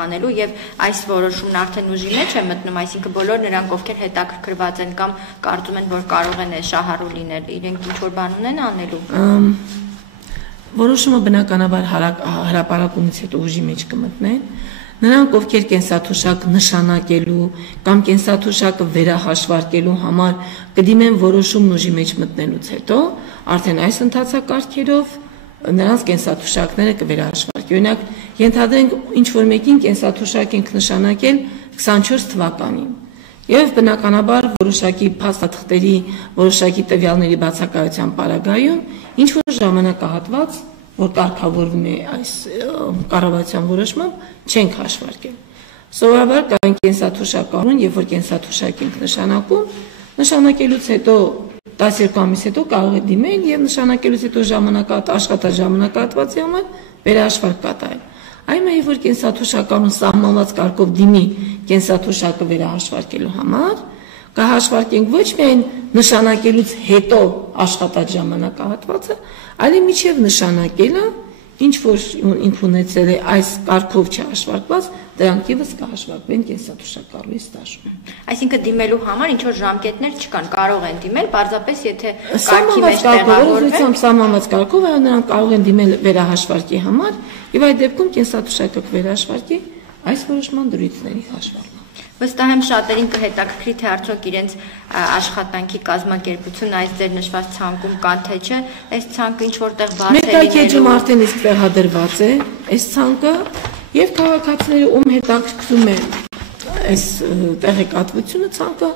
անելու եւ այս որոշումն արդեն ուժի մեջ է մտնում, այսինքն բոլոր նրանք, ովքեր հետաքրքրված են կամ կարծում են, որ կարող են շահառու լինել, իրենք ինչ որ բան ունեն անելու։ Որոշումը բնականաբար հրապարակումից հետո ուժի մեջ կմտնեն։ Նրանք, ովքեր կենսաթոշակ նշանակելու կամ կենսաթոշակը վերահաշվարկելու համար կդիմեն որոշումն ուժի մեջ մտնելուց հետո, արդեն այս ընթացակարգերով նրանց կենսաթոշակները կվերահաշվարկի։ Օրինակ, ենթադրենք ինչ-որ մեկին կենսաթոշակ ենք նշանակել 24 թվականին։ Եվ բնականաբար որոշակի փաստաթղթերի, որոշակի տվյալների բացակայության պարագայում ինչ-որ ժամանակահատված, որ կարգավորվում է այս կառավարության որոշմամբ, չենք հաշվարկել։ Սովորաբար կային կենսաթոշակ կանոն, երբ որ կենսաթոշակ ենք նշանակում, նշանակելուց հետո 12 ամիս հետո կարող է դիմել եւ նշանակելուց հետո աշխատաժամանակահատվածի համար վերահաշվարկ կատարել։ Այնուհետև որ կենսաթոշականուն սահմանված կարգով դիմի կենսաթոշակը վերահաշվարկելու համար, կհաշվարկենք ոչ միայն նշանակելուց հետո աշխատած ժամանակահատվածը, այլ մինչև նշանակելը, ինչ որ ինքը ունեցել է այս կարգով չհաշվարկված, դրանք ևս կհաշվարկվեն կենսաթոշակառուի ստաժում։ Այսինքն դիմելու համար ինչ որ ժամկետներ չկան, կարող են դիմել, պարզապես եթե կարգի մեջ տեղավորվեն, սահմանված կարգով, այո, նրանք կարող են դիմել վերահաշվարկի համար, եւ այդ դեպքում կենսաթոշակը կվերահաշվարկի այս որոշման դրույթների հաշվարկով։ Վստահ եմ շատերին կհետաքրքրի, թե արդյոք իրենց աշխատանքի կազմակերպությունը այս ձեր նշված ցանկում կա թե չէ, այս ցանկը ինչ որտեղ բաց է լինելու։ Մեկակեջում արդեն իսկ տեղադրված է այս ցանկը եւ քաղաքացիները ում հետաքրքրում է այս տեղեկատվությունը ցանկը,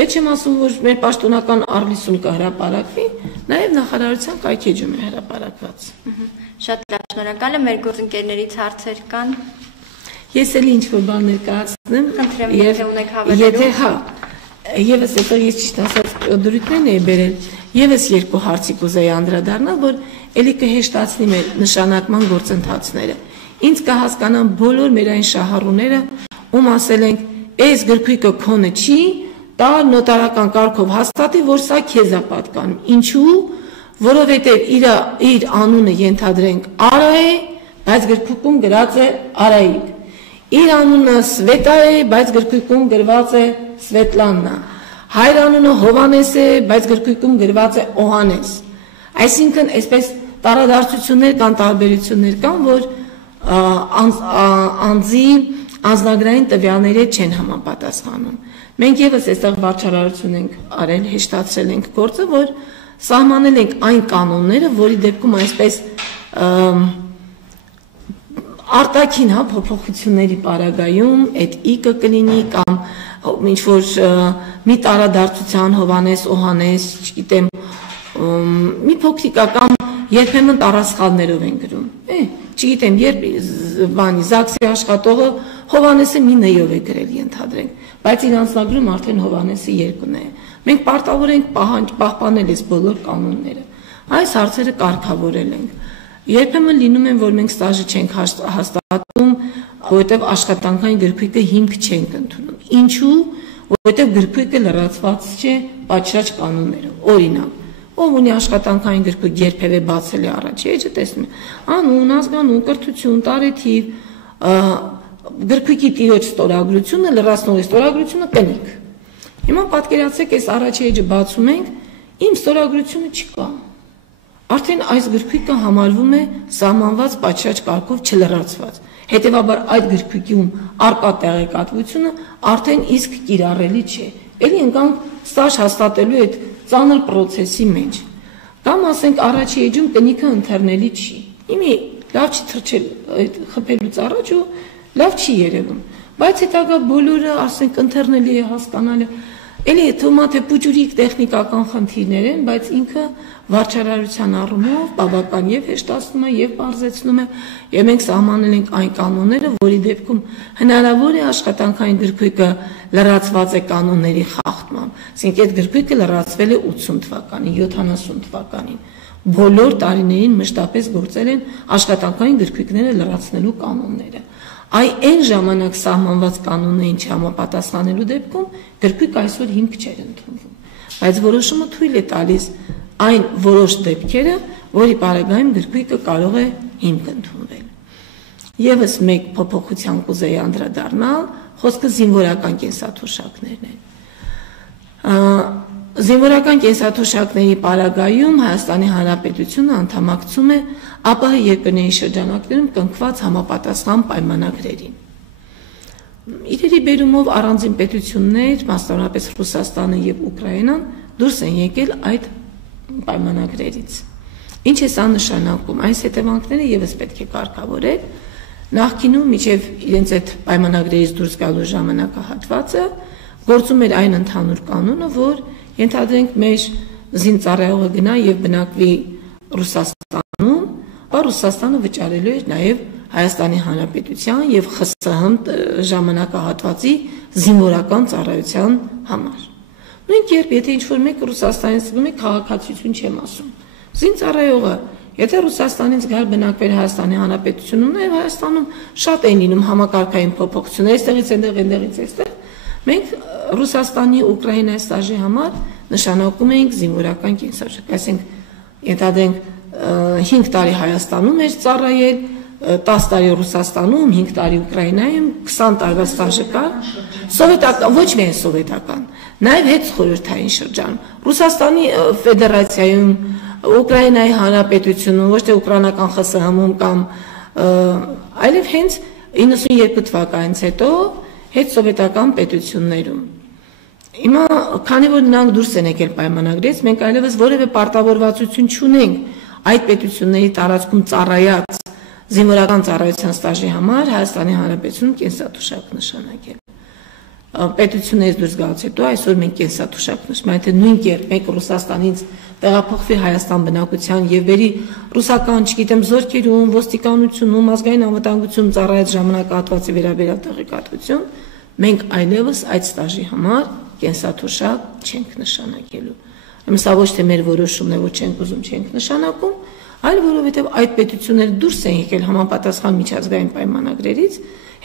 այդ չեմ ասում, որ մեր պաշտոնական առլիսուն կհրապարակվի, նաեւ նախարարության կայքեջում է հրապարակված։ Շատ լավ, շնորհակալ եմ, մեր գործընկերներից հարցեր կան։ Ես էլի ինչ-որ բան ներկայացնեմ, եթե հա, եւս հետո ես ճիշտ ասած դրույթներն էի բերել, եւս երկու հարցի կուզեի անդրադառնալ, որ էլի կհեշտացնի մեր նշանակման գործընթացները։ Ինձ կհասկանան բոլոր մեր այն շահառուները, ում ասել ենք, այս գրքույկը քոնը չի, դա նոտարական կարգով հաստատի, որ սա քեզ է պատկանում։ Ինչու՞, որովհետեւ իր անունը ենթադրենք Արա է, բայց գրքույկում գրած է Արայիկ։ Իր անունը Սվետա է, բայց գրքույկում գրված է Սվետլաննա։ Հայր անունը Հովանես է, բայց գրքույկում գրված է Օհանես։ Այսինքն, այսպես տարադարձություններ կան, տարբերություններ կան, որ անձի անձնագրային տվյալները չեն համապատասխանում։ Մենք եւս այստեղ վարչարարություն ենք արել, հեշտացրել ենք գործը, որ սահմանել ենք այն կանոնները, որի դեպքում այսպես արտաքին փոփոխությունների պարագայում այդ իկը կլինի կամ ինչ որ մի տարադարձության Հովանես, Օհանես, չգիտեմ, մի փոքրիկական երբեմն տարասխալներով են գրում։ Չգիտեմ, երբ ԶԱԳՍ-ի աշխատողը Հովանեսը մի նյով է գրել ենթադրենք, բայց իր անձնագրում արդեն Հովանեսը 2 է։ Մենք պարտավոր ենք պահպանել այս բոլոր կանոնները։ Այս հարցերը կարգավորել ենք։ Երբեմն լինում է, որ մենք ստաժը չենք հաստատում, որովհետև աշխատանքային գրքույկը հիմք չենք ընդունում։ Ինչու՞, որովհետև գրքույկը լրացված չէ պատշաճ կանոններով։ Օրինակ, ով ունի աշխատանքային գրքույկ երբևէ բացել է առաջ էջը, տեսնում է, անուն, ազգանուն, կրթություն, տարեթիվ, գրքույկի տիրոջ ստորագրությունը, լրացնողի ստորագրությունը կնիկ։ Հիմա պատկերացրեք, այս առաջ էջը բացում ենք, իմ ստորագրությունը չկա։ Արդեն այս գրքույկը համարվում է սահմանված պատշաճ կարգով չլրացված։ Հետևաբար այդ գրքույկում արկա տեղեկատվությունը արդեն իսկ կիրառելի չէ։ Էլի ընկանք ստաժ հաստատելու այդ ծանր process-ի մեջ։ Կամ ասենք առաջի էջում կնիքը ընթեռնելի չի։ Իմի լավ չի թրջել այդ խփելուց առաջ ու լավ չի երևում։ Բայց հետագա բոլորը ասենք ընթեռնելի է, հասկանալի է։ Էլի թվում է թե փուճուրիկ տեխնիկական խնդիրներ են, բայց ինքը վարչարարության առումով բավական եւ հեշտացնում է եւ բարձեցնում է, եւ մենք սահմանել ենք այն կանոնները, որի դեպքում հնարավոր է աշխատանքային գրքույկը լրացված է կանոնների խախտմամբ։ Ասենք այդ գրքույկը լրացվել է 80 թվականին, 70 թվականին։ Բոլոր տարիներին մշտապես գործել են աշխատանքային գրքույկները լրացնելու կանոնները։ Այն ժամանակ սահմանված կանոններին չհամապատասխանելու դեպքում գրքույկ այսօր հիմք չէր ընդունվում։ Բայց որոշումը թույլ է տալիս այն որոշ դեպքերը, որի պարագայում գրքույկը կարող է հիմք ընդունվել։ Եվս մեկ փոփոխության կուզեի անդրադառնալ, խոսքը զինվորական կենսաթոշակներն են։ Զինվորական կենսաթոշակների պարագայում Հայաստանի Հանրապետությունը անդամակցում է ԱՊՀ երկրների շրջանակներում կնքված համապատասխան պայմանագրերին։ Իրերի բերումով առանձին պետություններ, մասնավորապես Ռուսաստանը եւ Ուկրաինան, դուրս են եկել այդ պայմանագրերից։ Ինչ է սա նշանակում։ Այս հետևանքները եւս պետք է կարգավորել։ Նախկինում միջև իրենց այդ պայմանագրերից դուրս գալու ժամանակահատվածը գործում էր այն ընդհանուր կանոնը, որ ենթադրենք մեր զինծառայողը գնա եւ բնակվի Ռուսաստանում, ապա Ռուսաստանը վճարելու էր նաեւ Հայաստանի Հանրապետության եւ ԽՍՀՄ ժամանակահատվածի զինվորական ծառայության համար։ Նույն կերպ, եթե ինչ-որ մեկ Ռուսաստանից գնում է, քաղաքացիություն չեմ ասում։ Զինծառայողը, եթե Ռուսաստանից գար բնակվել Հայաստանի Հանրապետությունում, նաեւ Հայաստանում շատ են լինում համակարգային փոփոխություններ, այստեղից այնտեղից այստեղ, մենք Ռուսաստանի Ուկրաինայի ստաժի համար նշանակում ենք զինվորական կենսաթոշակ, այսինքն ենթադրենք 5 տարի Հայաստանում էր ծառայել, 10 տարի Ռուսաստանում, 5 տարի Ուկրաինայում, 20 տարվա ստաժը կա, սովետական, ոչ միայն սովետական, նաև հետխորհրդային շրջանում, Ռուսաստանի Ֆեդերացիայում, Ուկրաինայի Հանրապետությունում, ոչ թե ուկրաինական ԽՍՀՄ-ում կամ այլև հենց 92 թվականից հետո հետսովետական պետություններում։ Հիմա, քանի որ նրանք դուրս են եկել պայմանագրից, մենք այլևս որևէ պարտավորվածություն չունենք այդ պետությունների տարածքում ծառայած զինվորական ծառայության ստաժի համար Հայաստանի Հանրապետությունում կենսաթոշակ նշանակել։ Պետություններից դուրս գալուց հետո այսօր մենք կենսաթոշակ նշում, այդ նույն կերպ մեկ Ռուսաստանից տեղափոխվի Հայաստան բնակության եւ բերի ռուսական, չգիտեմ, զորքերում, ոստիկանությունում, ազգային անվտանգությունում ծառայած ժամանակահատվածի վերաբերյալ տեղեկատվություն, մենք այլևս այդ ստաժի համար կենսաթոշակ չենք նշանակելու։ Սա ոչ թե մեր որոշումն է, որ չենք ուզում, չենք նշանակում, այլ որովհետև այդ պետությունները դուրս են եկել համապատասխան միջազգային պայմանագրերից,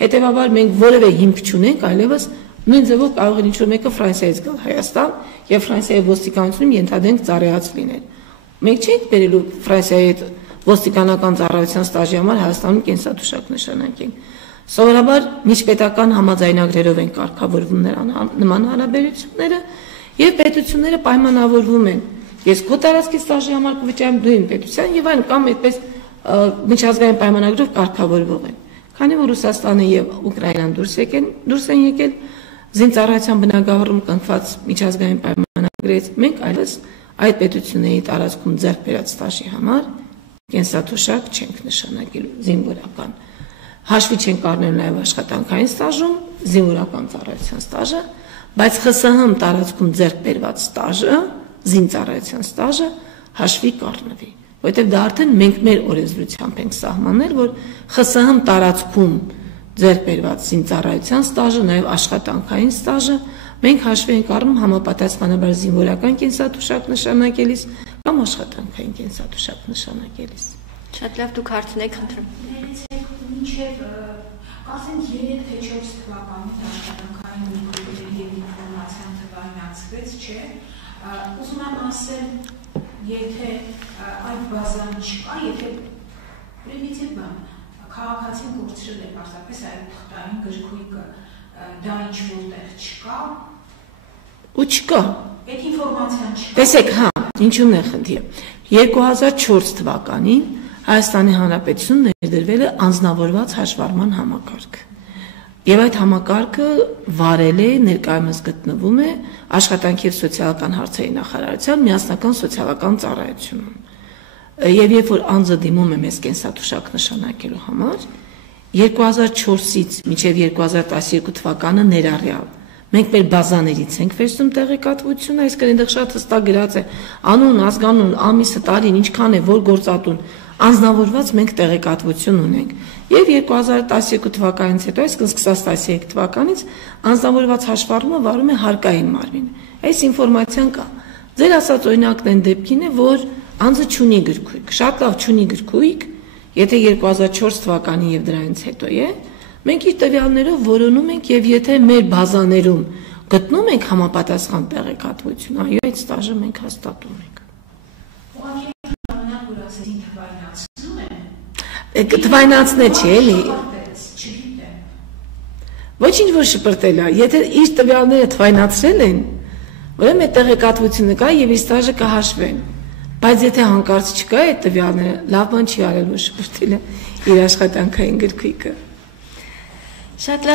հետևաբար մենք որևէ հիմք չունենք, այլևս նույն ձևով կարող է ինչ-որ մեկը Ֆրանսիայից գալ Հայաստան եւ Ֆրանսիայի ոստիկանությունում ենթադրենք ծառայած լինել։ Մենք չենք բերելու Ֆրանսիայի ոստիկանական ծառայության ստաժի համար Հայաստանում կենսաթոշակ նշանակենք։ Սովորաբար միջպետական համաձայնագրերով են կարգավորվում նման հարաբերությունները եւ պետությունները պայմանավորվում են։ Ես քո տարածքի ստաժի համար կվճարեմ դու իմ պետության եւ այն կամ այդպես միջազգային պայմանագրով կարգավորվող են։ Քանի որ Ռուսաստանը եւ Ուկրաինան դուրս են եկել զինծառայության բնագավառում կնքված միջազգային պայմանագրից, մենք այլևս այդ պետությունների տարածքում ձեռք բերած ստաժի համար կենսաթոշակ չենք նշանակելու զինվորական։ Հաշվի չենք առնելու նաեւ աշխատանքային ստաժում զինվորական ծառայության ստաժը, բայց ԽՍՀՄ տարածքում ձեռք բերված ստաժը, զինծառայության ստաժը հաշվի կառնվի, որովհետև դա արդեն մենք մեր օրենսդրությամբ ենք սահմանել, որ ԽՍՀՄ տարածքում ձեռք բերված զինծառայության ստաժը, նաև աշխատանքային ստաժը մենք հաշվի ենք առնում համապատասխանաբար զինվորական կենսաթոշակ նշանակելիս կամ աշխատանքային կենսաթոշակ նշանակելիս։ Շատ լավ, դուք հարցնեք, խնդրում։ Մինչև ասենք 3 թե 4 թվականին աշխատանքային նյութերի եւ ինֆորմացիան թվայնացվեց, չէ՞։ Ուզում եմ ասել, եթե այդ բազան չկա, եթե պրիմիտիվ բան, քաղաքացին կորցրել է պարզապես այդ թղթային գրքույկը, դա ինչ-որտեղ չկա։ Ու չկա։ Այդ ինֆորմացիան չկա։ Տեսեք, հա, ինչու՞մն է խնդիրը։ 2004 թվականին Հայաստանի Հանրապետությունում ներդրվել է անձնավորված հաշվառման համակարգ։ Եվ այդ համակարգը վարել է, ներկայումս գտնվում է Աշխատանքի և սոցիալական հարցերի նախարարության միասնական սոցիալական ծառայությունում։ Եվ երբ որ անձը դիմում է մեզ կենսաթոշակ նշանակելու համար, 2004-ից մինչև 2012 թվականը ներառյալ մենք մեր բազաներից ենք վերցնում տեղեկատվությունը, այսինքն այնտեղ շատ հստակ գրած է անուն, ազգանուն, ամիսը, տարին, ինչքան է, որ գործատուն, անձնավորված մենք տեղեկատվություն ունենք։ Եվ 2012 թվականից հետո, այսինքն սկսած 13 թվականից անձնավորված հաշվառումը վարում է հարկային մարմինը։ Այս ինֆորմացիան կա։ Ձեր ասած օրինակն այն դեպքին է, որ անձը չունի գրքույկ, շատ լավ չունի գրքույկ, եթե 2004 թվականին եւ դրանից հետո է, մենք իր տվյալներով որոնում ենք եւ եթե մեր բազաներում գտնում ենք համապատասխան տեղեկատվություն, այո, այդ ստաժը մենք հաստատում ենք։ Թվայնացնե չի էլի։ Չգիտեմ։ Ոչինչ որ շպրտել է, եթե իր տվյալները թվայնացրել են, ուրեմն այդ տեղեկատվությունը կա եւ իր ստաժը կհաշվեն։ Բայց եթե հանկարծ չկա այդ տվյալները, լավ բան չի արել որ շպրտել է իր աշխատանքային գրքույկը։ Շատ լավ